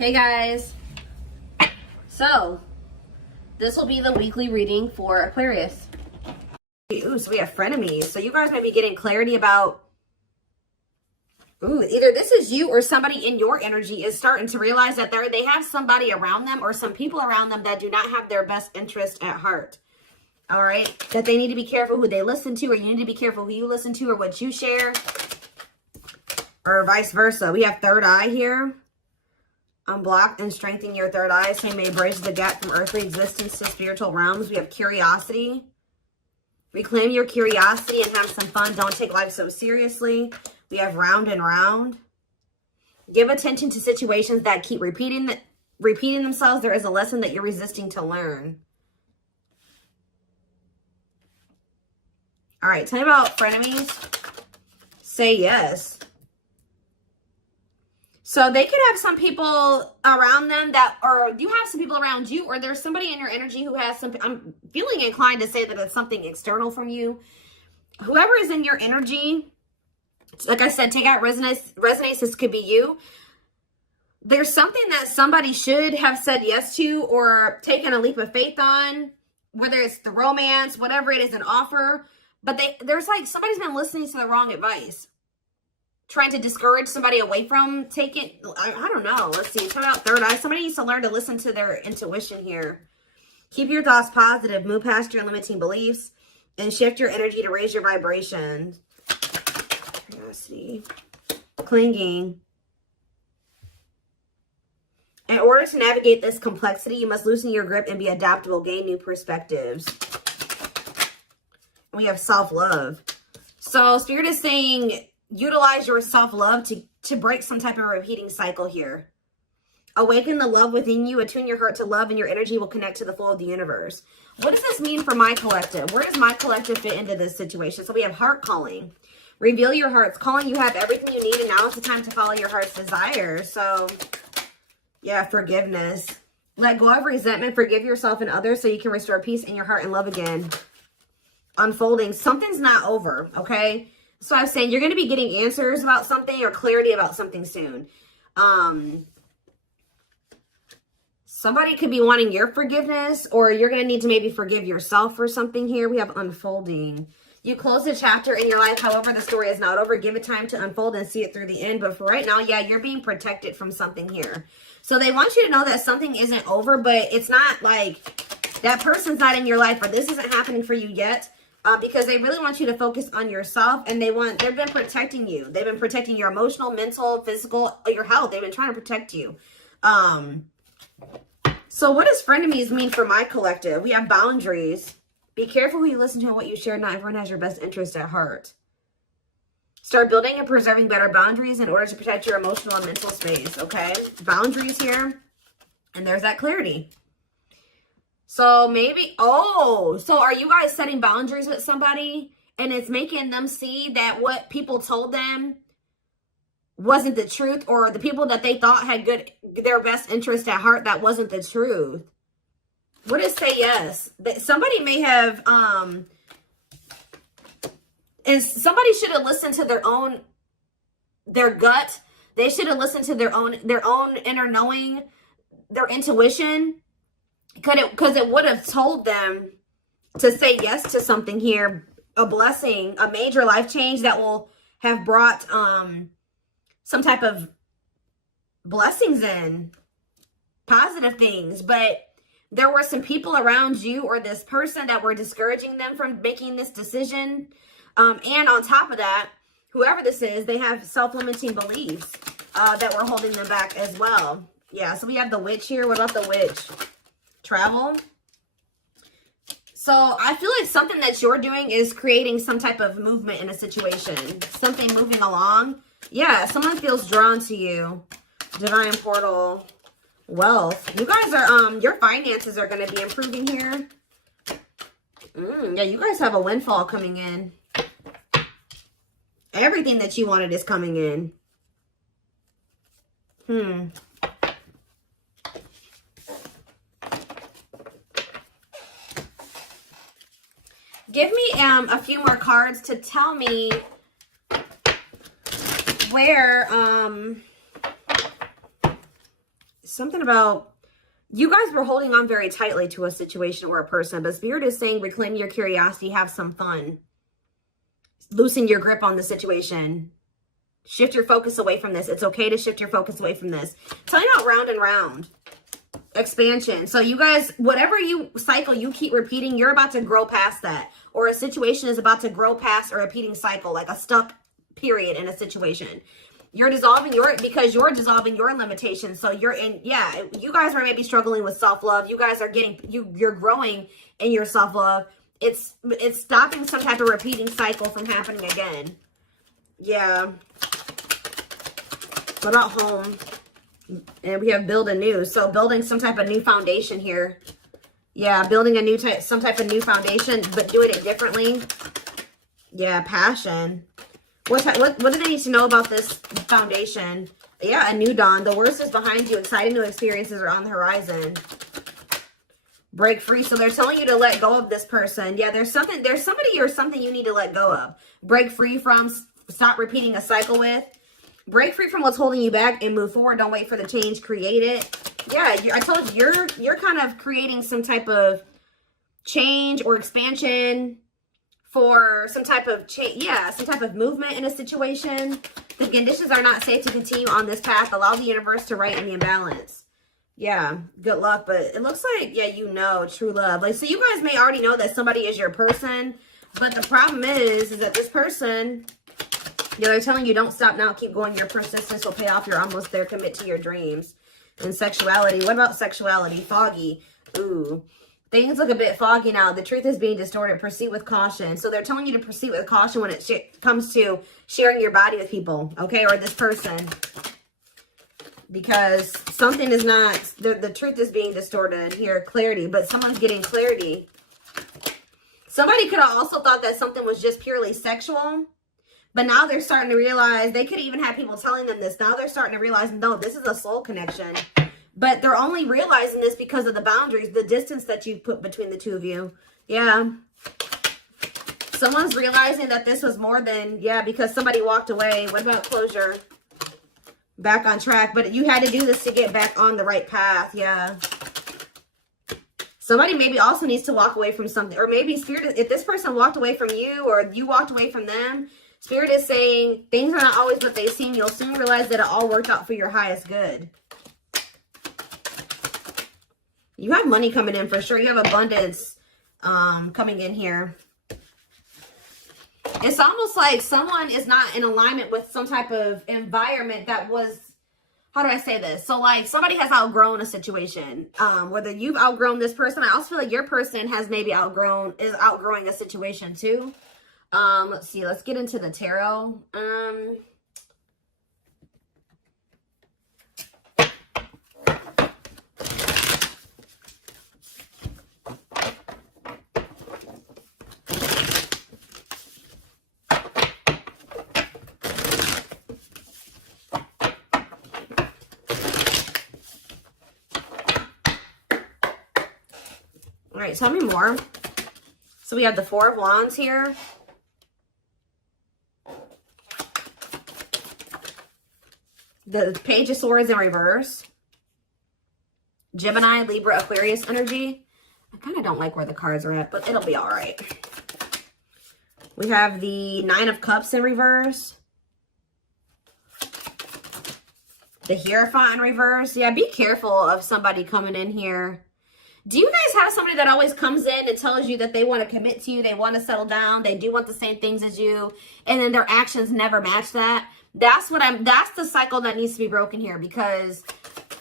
Hey guys, so this will be the weekly reading for Aquarius. Ooh, so we have frenemies. So you guys may be getting clarity about, either this is you or somebody in your energy is starting to realize that they have somebody around them or some people around them that do not have their best interest at heart. All right, that they need to be careful who they listen to, or you need to be careful who you listen to or what you share, or vice versa. We have third eye here. Unblock and strengthen your third eye so you may bridge the gap from earthly existence to spiritual realms. We have curiosity. Reclaim your curiosity and have some fun. Don't take life so seriously. We have round and round. Give attention to situations that keep repeating themselves. There is a lesson that you're resisting to learn. All right, tell me about frenemies. Say yes. So they could have some people around them that, or you have some people around you, or there's somebody in your energy who has some, I'm feeling inclined to say that it's something external from you. Whoever is in your energy, like I said, take out resonance. This could be you. There's something that somebody should have said yes to or taken a leap of faith on, whether it's the romance, whatever it is, an offer. But there's like somebody's been listening to the wrong advice. Trying to discourage somebody away from taking, I don't know. Let's see. Turn out third eye. Somebody needs to learn to listen to their intuition here. Keep your thoughts positive. Move past your limiting beliefs and shift your energy to raise your vibration. Curiosity. Clinging. In order to navigate this complexity, you must loosen your grip and be adaptable. Gain new perspectives. We have self-love. So Spirit is saying, utilize your self-love to break some type of repeating cycle here. Awaken the love within you. Attune your heart to love and your energy will connect to the flow of the universe. What does this mean for my collective? Where does my collective fit into this situation? So we have heart calling. Reveal your heart's calling. You have everything you need and now is the time to follow your heart's desire. So yeah, forgiveness. Let go of resentment. Forgive yourself and others so you can restore peace in your heart and love again. Unfolding. Something's not over, okay? So I was saying you're going to be getting answers about something or clarity about something soon. Somebody could be wanting your forgiveness, or you're going to need to maybe forgive yourself for something here. We have unfolding. You close a chapter in your life. However, the story is not over. Give it time to unfold and see it through the end. But for right now, yeah, you're being protected from something here. So they want you to know that something isn't over, but it's not like that person's not in your life or this isn't happening for you yet. Because they really want you to focus on yourself, and they've been protecting you. They've been protecting your emotional, mental, physical, your health. They've been trying to protect you. So what does frenemies mean for my collective? We have boundaries. Be careful who you listen to and what you share. Not everyone has your best interest at heart. Start building and preserving better boundaries in order to protect your emotional and mental space, okay? Boundaries here. And there's that clarity. So maybe, so are you guys setting boundaries with somebody and it's making them see that what people told them wasn't the truth, or the people that they thought had their best interest at heart, that wasn't the truth? What is say yes? Somebody may have, and somebody should have listened to their gut. They should have listened to their own inner knowing, their intuition. Because it would have told them to say yes to something here, a blessing, a major life change that will have brought some type of blessings in, positive things. But there were some people around you or this person that were discouraging them from making this decision. And on top of that, whoever this is, they have self-limiting beliefs that were holding them back as well. Yeah, so we have the witch here. What about the witch? Travel. So I feel like something that you're doing is creating some type of movement in a situation. Something moving along. Yeah, someone feels drawn to you. Divine portal. Wealth. You guys are, your finances are going to be improving here. Yeah, you guys have a windfall coming in. Everything that you wanted is coming in. Give me a few more cards to tell me where something about you guys were holding on very tightly to a situation or a person, but Spirit is saying reclaim your curiosity, have some fun. Loosen your grip on the situation. Shift your focus away from this. It's okay to shift your focus away from this. Tell you about round and round. Expansion. So you guys, whatever cycle you keep repeating, you're about to grow past that. Or a situation is about to grow past a repeating cycle, like a stuck period in a situation. You're dissolving because you're dissolving your limitations. So you're in, yeah, you guys are maybe struggling with self-love. You guys are getting, you're growing in your self-love. It's stopping some type of repeating cycle from happening again. Yeah. What about home? And we have build anew. So building some type of new foundation here. Yeah, building a new some type of new foundation, but doing it differently. Yeah, passion. What do they need to know about this foundation? Yeah, a new dawn. The worst is behind you. Exciting new experiences are on the horizon. Break free. So they're telling you to let go of this person. Yeah, there's somebody or something you need to let go of. Break free from, stop repeating a cycle with. Break free from what's holding you back and move forward. Don't wait for the change. Create it. Yeah, I told you, you're kind of creating some type of change or expansion for some type of change. Yeah, some type of movement in a situation. The conditions are not safe to continue on this path. Allow the universe to right in the imbalance. Yeah, good luck. But it looks like, yeah, you know, true love. Like, so you guys may already know that somebody is your person. But the problem is that this person, yeah, they're telling you don't stop now. Keep going. Your persistence will pay off. You're almost there. Commit to your dreams. And sexuality. What about sexuality? Foggy. Ooh. Things look a bit foggy now. The truth is being distorted. Proceed with caution. So they're telling you to proceed with caution when it comes to sharing your body with people. Okay? Or this person. Because something is not... The truth is being distorted here. Clarity. But someone's getting clarity. Somebody could have also thought that something was just purely sexual. But now they're starting to realize, they could even have people telling them this. Now they're starting to realize, no, this is a soul connection. But they're only realizing this because of the boundaries, the distance that you put between the two of you. Yeah. Someone's realizing that this was more than, yeah, because somebody walked away. What about closure? Back on track. But you had to do this to get back on the right path. Yeah. Somebody maybe also needs to walk away from something. Or maybe Spirit, if this person walked away from you or you walked away from them, Spirit is saying things are not always what they seem. You'll soon realize that it all worked out for your highest good. You have money coming in for sure. You have abundance coming in here. It's almost like someone is not in alignment with some type of environment that was, how do I say this? So like somebody has outgrown a situation. Whether you've outgrown this person, I also feel like your person has maybe outgrowing a situation too. Let's see. Let's get into the tarot. All right, tell me more. So we have the Four of Wands here. The Page of Swords in reverse. Gemini, Libra, Aquarius energy. I kind of don't like where the cards are at, but it'll be all right. We have the Nine of Cups in reverse. The Hierophant in reverse. Yeah, be careful of somebody coming in here. Do you guys have somebody that always comes in and tells you that they want to commit to you, they want to settle down, they do want the same things as you, and then their actions never match that? That's the cycle that needs to be broken here, because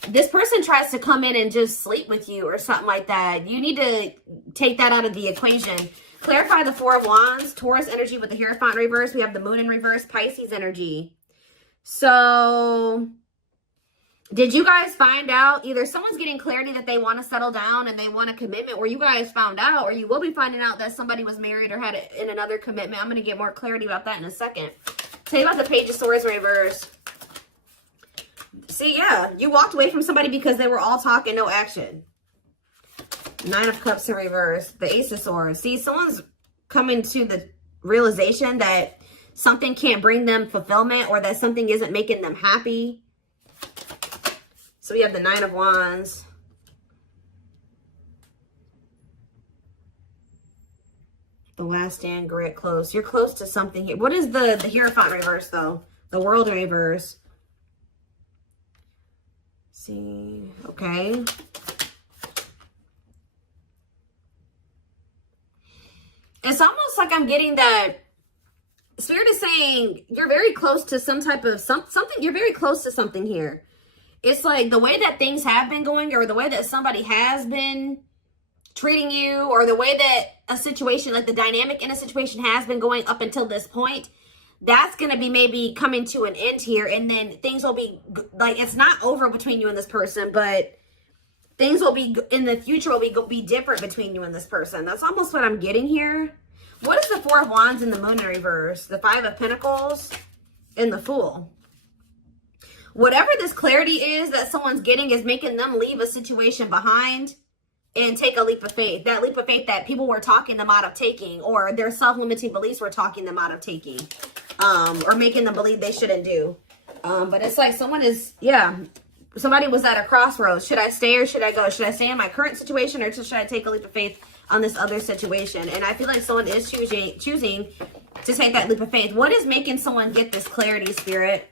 this person tries to come in and just sleep with you or something like that. You need to take that out of the equation. Clarify the Four of Wands, Taurus energy with the Hierophant in reverse. We have the Moon in reverse, Pisces energy. So did you guys find out? Either someone's getting clarity that they want to settle down and they want a commitment, or you guys found out, or you will be finding out that somebody was married or had in another commitment. I'm going to get more clarity about that in a second. Tell you about the Page of Swords in reverse. See, yeah, you walked away from somebody because they were all talk and no action. Nine of Cups in reverse. The Ace of Swords. See, someone's coming to the realization that something can't bring them fulfillment, or that something isn't making them happy. So we have the 9 of Wands. The Last Stand, grit, close. You're close to something here. What is the Hierophant reverse, though? The World reverse. See, okay. It's almost like I'm getting that Spirit is saying you're very close to some type of something. You're very close to something here. It's like the way that things have been going, or the way that somebody has been treating you, or the way that a situation, like the dynamic in a situation has been going up until this point, that's going to be maybe coming to an end here. And then things will be like, it's not over between you and this person, but things will be in the future will be different between you and this person. That's almost what I'm getting here. What is the 4 of Wands in the Moon in reverse? The 5 of Pentacles and the Fool. Whatever this clarity is that someone's getting is making them leave a situation behind and take a leap of faith. That leap of faith that people were talking them out of taking, or their self-limiting beliefs were talking them out of taking, or making them believe they shouldn't do. But it's like someone is, yeah, somebody was at a crossroads. Should I stay or should I go? Should I stay in my current situation, or should I take a leap of faith on this other situation? And I feel like someone is choosing to take that leap of faith. What is making someone get this clarity, Spirit?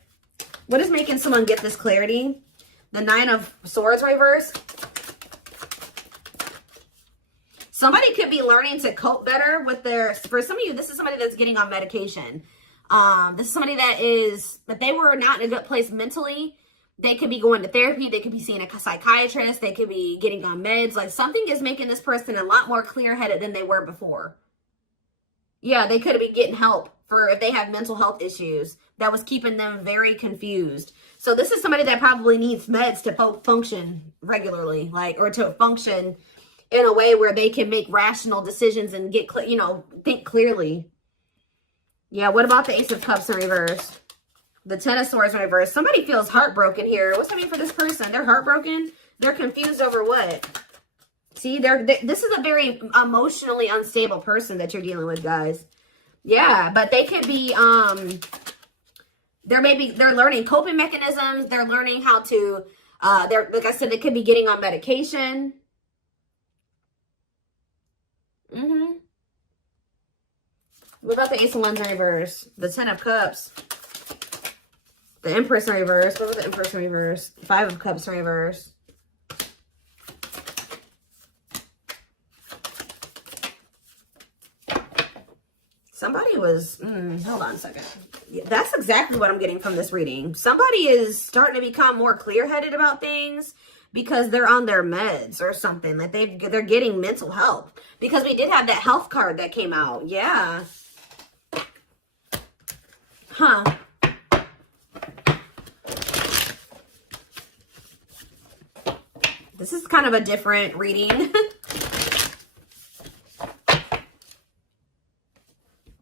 What is making someone get this clarity? The 9 of Swords reverse. Somebody could be learning to cope better with their, for some of you, this is somebody that's getting on medication. This is somebody that they were not in a good place mentally. They could be going to therapy. They could be seeing a psychiatrist. They could be getting on meds. Like something is making this person a lot more clear-headed than they were before. Yeah, they could be getting help for if they have mental health issues that was keeping them very confused. So this is somebody that probably needs meds to function regularly, like, or to function in a way where they can make rational decisions and get, think clearly. Yeah, what about the Ace of Cups in reverse? The 10 of Swords in reverse. Somebody feels heartbroken here. What's that mean for this person? They're heartbroken? They're confused over what? See, this is a very emotionally unstable person that you're dealing with, guys. Yeah, but they could be, they're learning coping mechanisms. They're learning how to, like I said, they could be getting on medication. What about the Ace of Wands in reverse? The 10 of Cups. The Empress in reverse. What about the Empress in reverse? 5 of Cups in reverse. Somebody was, hold on a second. That's exactly what I'm getting from this reading. Somebody is starting to become more clear-headed about things because they're on their meds or something. Like they're getting mental help. Because we did have that health card that came out. Yeah. Huh. This is kind of a different reading.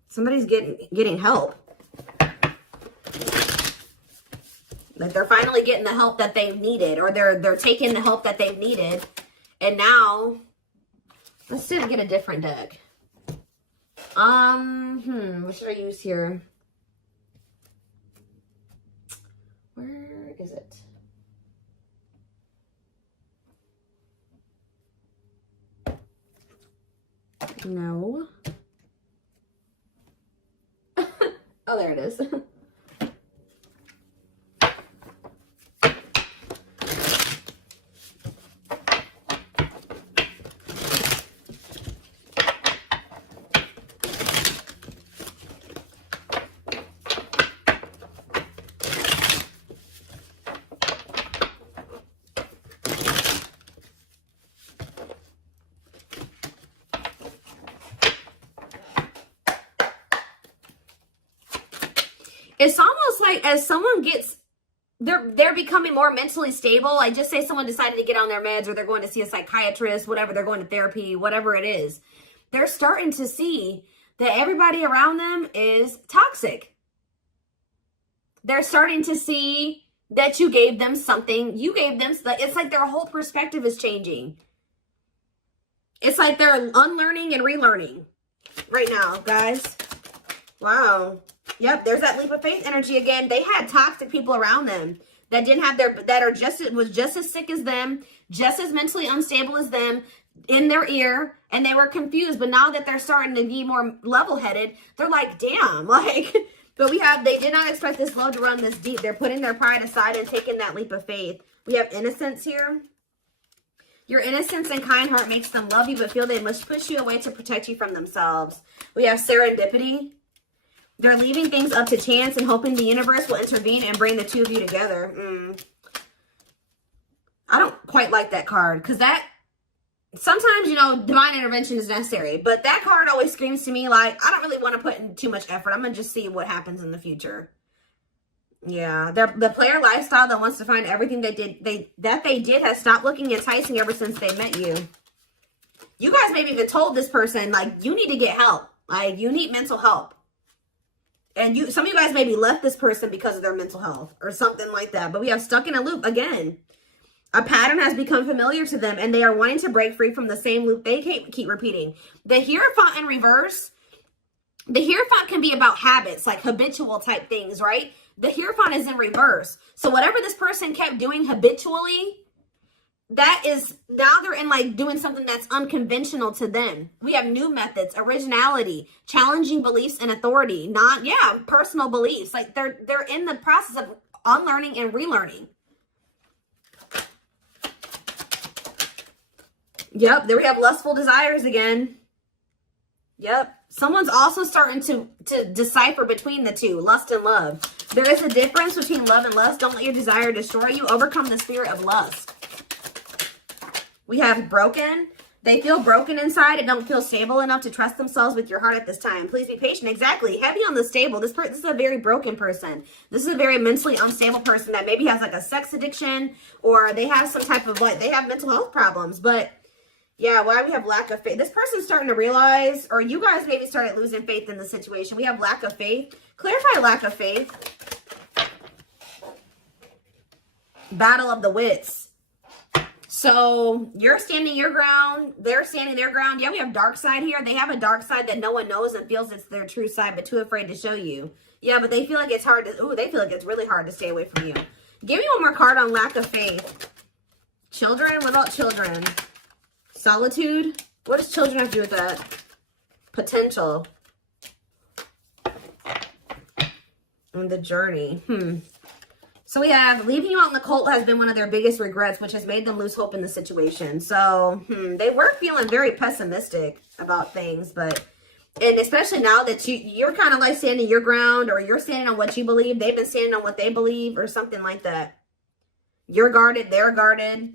Somebody's getting help. Like they're finally getting the help that they've needed, or they're taking the help that they've needed. And now let's see if I get a different deck. What should I use here? Where is it? No. Oh, there it is. It's almost like as someone gets, they're becoming more mentally stable. Like just say someone decided to get on their meds, or they're going to see a psychiatrist, whatever, they're going to therapy, whatever it is. They're starting to see that everybody around them is toxic. They're starting to see that you gave them something. It's like their whole perspective is changing. It's like they're unlearning and relearning right now, guys. Wow. Yep, there's that leap of faith energy again. They had toxic people around them. that didn't have that are was just as sick as them, just as mentally unstable as them, in their ear, and they were confused. But now that they're starting to be more level-headed, they're like, damn, like, but they did not expect this love to run this deep. They're putting their pride aside and taking that leap of faith. We have innocence here. Your innocence and kind heart makes them love you, but feel they must push you away to protect you from themselves. We have serendipity. They're leaving things up to chance and hoping the universe will intervene and bring the two of you together. I don't quite like that card, because that, sometimes, you know, divine intervention is necessary. But that card always screams to me like, I don't really want to put in too much effort. I'm going to just see what happens in the future. Yeah, the player lifestyle that wants to find everything they did has stopped looking enticing ever since they met you. You guys maybe even told this person, like, you need to get help. Like, you need mental help. And some of you guys maybe left this person because of their mental health or something like that. But we have stuck in a loop again. A pattern has become familiar to them, and they are wanting to break free from the same loop they keep repeating. The Hierophant in reverse, the Hierophant can be about habits, like habitual type things, right? The Hierophant is in reverse. So whatever this person kept doing habitually, that is, now they're in like doing something that's unconventional to them. We have new methods, originality, challenging beliefs and authority, personal beliefs. Like they're in the process of unlearning and relearning. Yep, there we have lustful desires again. Yep. Someone's also starting to decipher between the two, lust and love. There is a difference between love and lust. Don't let your desire destroy you. Overcome the spirit of lust. We have broken. They feel broken inside and don't feel stable enough to trust themselves with your heart at this time. Please be patient. Exactly. Heavy on the stable. This is a very broken person. This is a very mentally unstable person that maybe has like a sex addiction, or they have some type of they have mental health problems. But yeah, why we have lack of faith. This person's starting to realize, or you guys maybe started losing faith in the situation. We have lack of faith. Clarify lack of faith. Battle of the wits. So you're standing your ground. They're standing their ground. Yeah, we have dark side here. They have a dark side that no one knows and feels it's their true side, but too afraid to show you. Yeah, but they feel like it's hard to, they feel like it's really hard to stay away from you. Give me one more card on lack of faith. Children. What about children? Solitude. What does children have to do with that? Potential. And the journey. So we have leaving you out in the cold has been one of their biggest regrets, which has made them lose hope in the situation. So they were feeling very pessimistic about things, and especially now that you're kind of like standing your ground, or you're standing on what you believe. They've been standing on what they believe, or something like that. You're guarded. They're guarded.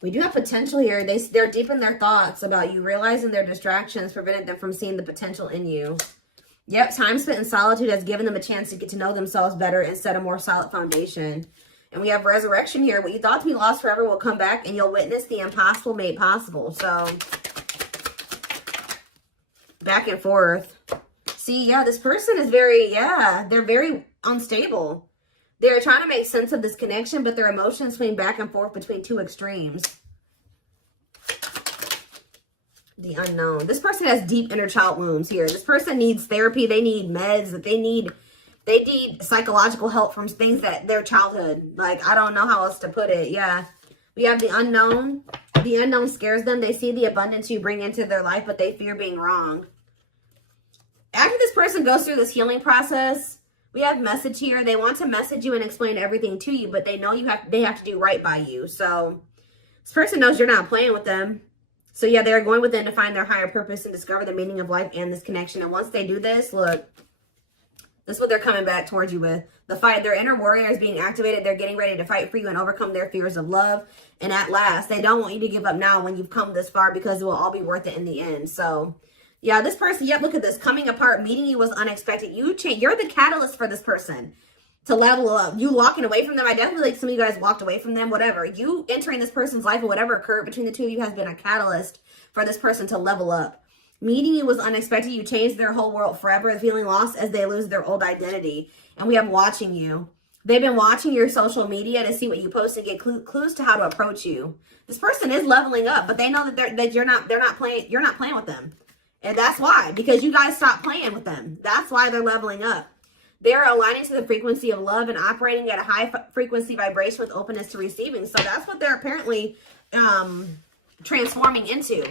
We do have potential here. They're deep in their thoughts about you, realizing their distractions prevented them from seeing the potential in you. Yep, time spent in solitude has given them a chance to get to know themselves better and set a more solid foundation. And we have resurrection here. What you thought to be lost forever will come back, and you'll witness the impossible made possible. So, back and forth. See, yeah, this person is they're very unstable. They're trying to make sense of this connection, but their emotions swing back and forth between two extremes. The unknown. This person has deep inner child wounds here. This person needs therapy. They need meds. They need psychological help from things that their childhood. Like, I don't know how else to put it. Yeah. We have the unknown. The unknown scares them. They see the abundance you bring into their life, but they fear being wrong. After this person goes through this healing process, we have message here. They want to message you and explain everything to you, but they know they have to do right by you. So this person knows you're not playing with them. So yeah, they're going within to find their higher purpose and discover the meaning of life and this connection. And once they do this, look, this is what they're coming back towards you with. The fight. Their inner warrior is being activated. They're getting ready to fight for you and overcome their fears of love. And at last, they don't want you to give up now when you've come this far, because it will all be worth it in the end. So yeah, this person, look at this. Coming apart, meeting you was unexpected. You're the catalyst for this person to level up. You walking away from them. I definitely like some of you guys walked away from them, whatever. You entering this person's life or whatever occurred between the two of you has been a catalyst for this person to level up. Meeting you was unexpected. You changed their whole world forever, feeling lost as they lose their old identity. And we have watching you. They've been watching your social media to see what you post and get clues to how to approach you. This person is leveling up, but they know that you're not playing with them. And that's why, because you guys stopped playing with them. That's why they're leveling up. They're aligning to the frequency of love and operating at a high frequency vibration with openness to receiving. So that's what they're apparently transforming into.